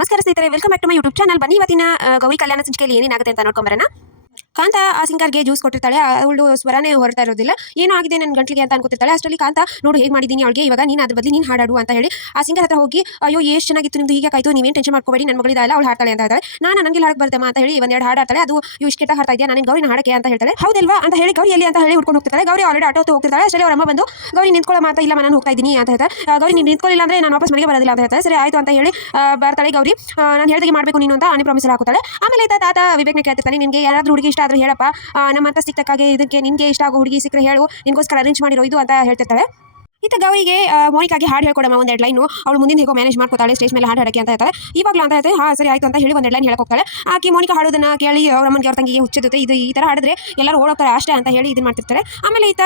ನಮಸ್ಕಾರ ಸ್ನೇಹಿತರೆ, welcome back to my YouTube channel. ಬನ್ನಿ ಇವತ್ತಿನ ಗೌರಿ ಕಲ್ಯಾಣ ಸಂಚಿಕೆಯಲ್ಲಿ ಏನೇನಾಗುತ್ತೆ ಅಂತ ನೋಡ್ಕೊಂಬರೋಣ. ಕಾಂತ ಆ ಸಿಂಗರ್ಗೆ ಜ್ಯೂಸ್ ಕೊಟ್ಟಿರ್ತಾಳೆ. ಅವಳು ಸ್ವರನೇ ಹೊರತಾ ಇರೋದಿಲ್ಲ. ಏನೋ ಆಗಿದೆ ನನ್ನ ಗಂಟ್ಲಿಗೆ ಅಂತ ಅನ್ಕೊತಿರ್ತಾಳೆ. ಅಷ್ಟರಲ್ಲಿ ಕಾಂತ ನೋಡು ಹೇಗೆ ಮಾಡಿದ್ದೀನಿ ಅವಳಿಗೆ, ಇವಾಗ ನೀನು ಅದ್ರ ಬದಲು ನೀನು ಹಾಡಾಡು ಅಂತ ಹೇಳಿ ಆ ಸಿಂಗರ್ ಹತ್ರ ಹೋಗಿ, ಅಯ್ಯೋ ಎಷ್ಟು ಚೆನ್ನಾಗಿತ್ತು ನಿಮ್ದು, ಹೀಗೆ ಆಯಿತು, ನೀವೇನು ಟೆನ್ಷನ್ ಮಾಡ್ಕೋಬೇಡಿ, ನನ್ನ ಮಗಳಿದಾಳೆ ಅವಳು ಹಾಡ್ತಾಳೆ ಅಂತ ಹೇಳ್ತಾಳೆ. ನಾನು ನನಗೆ ಹಾಡಕ್ಕೆ ಬರ್ತಮ್ಮ ಅಂತ ಹೇಳಿ ಒಂದೆರಡು ಹಾಡ್ತಾಳೆ. ಅದು ಇಷ್ಟು ಹಾಡ್ತಾ ಇದೆಯಾ, ನಾನು ಗೌರಿನ ಹಾಡಕ್ಕೆ ಅಂತ ಹೇಳ್ತಾಳೆ. ಹೌದಲ್ವಾ ಅಂತ ಹೇಳಿ ಗೌರಿ ಎಲ್ಲಿ ಅಂತ ಹೇಳಿ ಹುಡ್ಕೊಂಡು ಹೋಗ್ತಿರ್ತಾಳೆ. ಗೌರಿ ಆಲ್ರೆಡಿ ಆಟೋ ಹೋಗ್ತಿರ್ತಾಳೆ. ಅಷ್ಟರಲ್ಲಿ ಅವರ ಅಮ್ಮ ಬಂದು, ಗೌರಿ ನಿಂತ್ಕೊಳ್ಳೋ ಮಾತಾ ಇಲ್ಲ, ನಾನು ಹೋಗ್ತಾ ಇದ್ದೀನಿ ಅಂತ ಹೇಳ್ತಾರೆ. ಗೌರಿ ನೀನು ನಿಂತ್ಕೊಳ್ಳಿಲ್ಲ ಅಂದರೆ ನಾನು ವಾಪಸ್ ಮನೆಗೆ ಬರೋದಿಲ್ಲ ಅಂತ ಹೇಳ್ತಾರೆ. ಸರಿ ಆಯಿತು ಅಂತ ಹೇಳಿ ಬರ್ತಾಳೆ ಗೌರಿ. ನಾನು ಹೇಳ್ದಾಗೆ ಮಾಡಬೇಕು ನೀನು ಅಂತ ಆನೆ ಪ್ರಾಮಿಸ್ ಹಾಕುತ್ತಾಳೆ. ಆಮೇಲೆ ತಾತ ವಿವೇಕ್ನ ಕೇಳ್ತಿರ್ತಾನೆ, ನಿನಗೆ ಯಾರಾದರೂ ಹುಡುಗಿ ಇಷ್ಟ ಆದರೂ ಹೇಳಪ್ಪ, ನಮ್ಮಂತ ಸಿಕ್ತಕ್ಕಾಗೆ ಇದಕ್ಕೆ ನಿನಗೆ ಇಷ್ಟ ಆಗೋ ಹುಡುಗಿ ಸಿಕ್ಕರೆ ಹೇಳು, ನಿನಗೋಸ್ಕರ ಅರೇಂಜ್ ಮಾಡಿರೋ ಇದು ಅಂತ ಹೇಳ್ತಿರ್ತಾಳೆ. ಇತ್ತ ಗೌರಿಗೆ ಮೋನಿಕಾಗೆ ಹಾಡು ಹೇಳ್ಕೊಡಮ್ಮ ಒಂದೆರಡು ಲೈನು, ಅವಳು ಮುಂದಿನ ಹೇಗೋ ಮ್ಯಾನೇಜ್ ಮಾಡ್ಕೋತಾಳೆ ಸ್ಟೇಜ್ ಮೇಲೆ ಹಾಡು ಹಾಡಕ್ಕೆ ಅಂತ ಹೇಳ್ತಾರೆ. ಇವಾಗಲೂ ಅಂತ ಹೇಳ್ತಾರೆ. ಹಾಂ ಸರಿ ಆಯಿತು ಅಂತ ಹೇಳಿ ಒಂದೆರಡು ಲೈನ್ ಹೇಳಕ್ಕೆ ಹೋಗ್ತಾಳೆ. ಆಕೆ ಮೋನಿಕಾ ಹಾಡೋದನ್ನ ಕೇಳಿ ಅವ್ರ ಅಮ್ಮನಿಗೆ ಅವ್ರ ತಂಗಿಗೆ ಹುಚ್ಚಿರುತ್ತೆ, ಇದು ಈ ಥರ ಹಾಡಿದ್ರೆ ಎಲ್ಲರೂ ಓಡೋಗ್ತಾರೆ ಅಷ್ಟೇ ಅಂತ ಹೇಳಿ ಇದು ಮಾಡ್ತಿರ್ತಾರೆ. ಆಮೇಲೆ ಈತ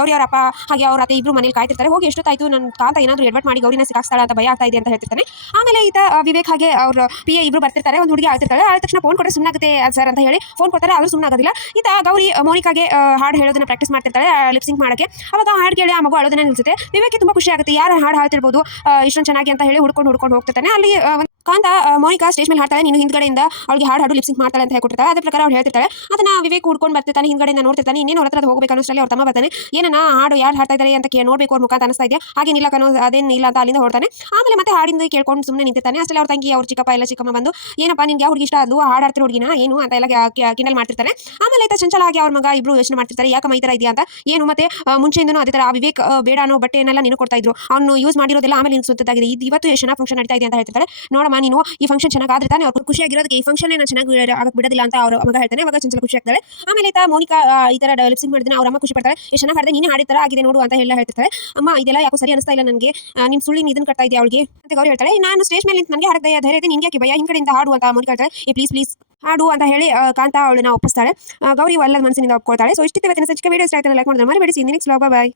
ಗೌರಿ ಅವರ ಅಪ್ಪ ಹಾಗೆ ಅವ್ರ ಅತ್ತೆ ಇಬ್ಬರು ಮನೇಲಿ ಕಾಯ್ತಿರ್ತಾರೆ. ಹೋಗಿ ಎಷ್ಟೊತ್ತಾಯಿತು, ನನ್ನ ಕಾಂತ ಏನಾದರೂ ಎಡ್ವರ್ಟ್ ಮಾಡಿ ಗೌರಿನ ಸಿಕ್ಕಾಕ್ತಾಳೆ ಅಂತ ಭಯ ಆಗ್ತಾ ಇದೆ ಅಂತ ಹೇಳ್ತಿರ್ತಾನೆ. ಆಮೇಲೆ ಈತ ವಿವೇಕ್ ಹಾಗೆ ಅವ್ರ ಪಿ ಎ ಇಬ್ಬರು ಬರ್ತಿರ್ತಾರೆ. ಒಂದು ಹುಡುಗಿ ಆಗ್ತಿರ್ತಾಳೆ. ಆದ ತಕ್ಷಣ ಫೋನ್ ಕೊಟ್ಟರೆ ಸುಮ್ಮನಾಗುತ್ತೆ ಸರ್ ಅಂತ ಹೇಳಿ ಫೋನ್ ಕೊಡ್ತಾರೆ. ಆದರೂ ಸುಮ್ಮನಾಗೋದಿಲ್ಲ. ಈತ ಗೌರಿ ಮೋನಿಕಾಗೆ ಹಾಡು ಹೇಳೋದನ್ನ ಪ್ರಾಕ್ಟೀಸ್ ಮಾಡ್ತಿರ್ತಾಳೆ ಲಿಪ್ಸಿಂಗ್ ಮಾಡೋಕ್ಕೆ. ಅವಾಗ ಹಾಡು ಕೇಳಿ ಆ ಮಗು ಅಳೋದನ್ನ ನಿಲ್ಲಿಸುತ್ತೆ. ವಿವೇಕ್ ತುಂಬ ಖುಷಿ ಆಗುತ್ತೆ, ಯಾರು ಹಾಡು ಹಾಡ್ತಿರ್ಬೋದು ಇಷ್ಟೊಂದು ಚೆನ್ನಾಗಿ ಅಂತ ಹೇಳಿ ಹುಡ್ಕೊಂಡು ಹೋಗ್ತಿರ್ತಾನೆ. ಅಲ್ಲಿ ಕಾಂತ ಮೋನಿಕಾ ಸ್ಟೇಜ್ ಮೇಲೆ ಹಾಡ್ತಾಳೆ, ನೀನು ಹಿಂದ್ಗಡೆಯಿಂದ ಅವಳಿಗೆ ಹಾಡು ಲಿಪ್ಸಿಂಗ್ ಮಾಡ್ತಾಳೆ ಅಂತ ಹೇಳ್ಕೊಡ್ತಾಳೆ. ಅದೇ ಪ್ರಕಾರ ಅವ್ರು ಹೇಳ್ತಿರ್ತಾಳೆ. ಅದನ್ನ ವಿವೇಕ್ ಹುಡ್ಕೊಂಡು ಬರ್ತಿರ್ತಾನೆ, ಹಿಂದ್ಗಡೆಯಿಂದ ನೋಡ್ತಿರ್ತಾನೆ. ಇನ್ನೇನು ಅವ್ರ ಹತ್ರ ಹೋಗಬೇಕು ಅನ್ನೋಷ್ಟರಲ್ಲಿ ಅವ್ರ ತಮ್ಮ ಬರ್ತಾನೆ. ಏನನ್ನ ಹಾಡು ಯಾರು ಹಾಡ್ತಾ ಇದ್ದಾರೆ ಅಂತ ನೋಡಬೇಕು ಅವ್ರ ಮುಖ ಅಂತ ಅನಿಸ್ತಾ ಇದೆಯಾ, ಹಾಗೆ ನಿಲ್ಲ ಕನೋ ಅದೇನು ಇಲ್ಲ ಅಂತ ಅಲ್ಲಿಂದ ಹೊಡ್ತಾನೆ. ಆಮೇಲೆ ಮತ್ತೆ ಹಾಡಿಂದ ಕೇಳ್ಕೊಂಡು ಸುಮ್ಮನೆ ನಿಂತಿರ್ತಾನೆ. ಅಷ್ಟರಲ್ಲಿ ಅವ್ರ ತಂಗಿ ಅವ್ರ ಚಿಕ್ಕಪ್ಪ ಎಲ್ಲ ಚಿಕ್ಕಮ್ಮ ಬಂದು, ಏನಪ್ಪ ನಿನ್ಗೆ ಯಾವ ಹುಡುಗಿ ಇಷ್ಟ ಆದ್ಲು, ಹಾಡ್ತಿರೋ ಹುಡುಗಿನ ಏನು ಅಂತ ಎಲ್ಲ ಕಿಂಡಲ್ ಮಾಡ್ತಿರ್ತಾನೆ. ಆಮೇಲೆ ಆಯ್ತಾ ಚಂಚಲ ಆಗಿ ಅವ್ರ ಮಗ ಇಬ್ರು ಯೋಚನೆ ಮಾಡ್ತಿರ್ತಾರೆ, ಯಾಕಮ್ಮ ಈ ಥರ ಇದೆಯಾ ಅಂತ. ಏನು ಮತ್ತೆ ಮುಂಚೆಯಿಂದನೂ ಅದೇ ಥರ ಆ ವಿವೇಕ್ ಬೇಡ ಅನ್ನೋ ಬಟ್ಟೆನೆಲ್ಲ ನೀನು ಕೊಡ್ತಾ ಇದ್ರು, ಅವ್ನು ಯೂಸ್ ಮಾಡಿರೋದೆಲ್ಲ ಆಮೇಲೆ ನಿನ್ ಸುತ್ತಾಗಿದೆ, ಇವತ್ತು ಎಷ್ಟು ಚೆನ್ನಾಗಿ ಫಂಕ್ಷನ್ ನಡೀತಾ ಇದೆ ಅಂತ ಹೇಳ್ತಿರ್ತಾರೆ. ನೋಡಮ್ಮ ನೀನು ಈ ಫಂಕ್ಷನ್ ಚೆನ್ನಾಗಾದ್ರೆ ತಾನೇ ಅವ್ರು ಖುಷಿಯಾಗಿರೋದಕ್ಕೆ, ಈ ಫಂಕ್ಷನ್ ನಾನು ಚೆನ್ನಾಗಿ ಆಗಕ್ಕೆ ಬಿಡೋದಿಲ್ಲ ಅಂತ ಅವ್ರ ಮಗ ಹೇಳ್ತಾನೆ. ಅವಾಗ ಚಂಚಲ ಖುಷಿ ಆಗ್ತಾಳೆ. ಆಮೇಲೆ ಮೋನಿಕಾ ಈ ಥರ ಲಿಪ್ಸಿಂಗ್ ಮಾಡಿದ್ರೆ ಅವ್ರ ಅಮ್ಮ ಖುಷಿ ಪಡ್ತಾಳೆ. ಎಷ್ಟು ಚೆನ್ನಾಗಿ ಹಾಡಿದೆ, ನೀನು ಹಾಡಿದ ಥರ ಆಗಿದೆ ನೋಡು ಅಂತ ಎಲ್ಲ ಹೇಳ್ತಿರ್ತಾರೆ. ಅಮ್ಮ ಇದೆಲ್ಲ ಯಾಕೋ ಸರಿ ಅನಿಸ್ತಾ ಇಲ್ಲ ನನಗೆ, ನಿಮ್ಮ ಸುಳ್ಳಿನ ಇದನ್ನು ಕಟ್ತಾ ಇದೆಯಾ ಅವಳಿಗೆ ಅಂತ ಗೌರಿ ಹೇಳ್ತಾಳೆ. ನಾನು ಸ್ಟೇಜ್ ಮೇಲೆ ನನಗೆ ಹಾಡಕ್ಕೆ ಧೈರ್ಯ ಇದೆ, ನಿನಗೆ ಯಾಕೆ ಭಯ, ಹಿಂಗಡೆಯಿಂದ ಹಾಡು ಅಂತ ಮೋನಿಕಾ ಹೇಳ್ತಾಳೆ. ಪ್ಲೀಸ್ ಹಾಡು ಅಂತ ಹೇಳಿ ಕಾಂತ ಅವಳನ್ನ ಒಪ್ಪಿಸ್ತಾಳೆ. ಗೌರಿ ಒಲ್ಲದ ಮನಸ್ಸಿನಿಂದ ಒಪ್ಕೊಳ್ತಾಳೆ. ಸೊ ಇಷ್ಟಿತ್ತು ಇವತ್ತಿನ ಸಂಚಿಕೆ. ವಿಡಿಯೋ ಇಷ್ಟ ಆಯ್ತು ಲೈಕ್ ಮಾಡಿದ್ರೆ ಮರಿಬೇಡಿ. ನೆಕ್ಸ್ಟ್ ವ್ಲಾಗ್, ಬಾಯ್.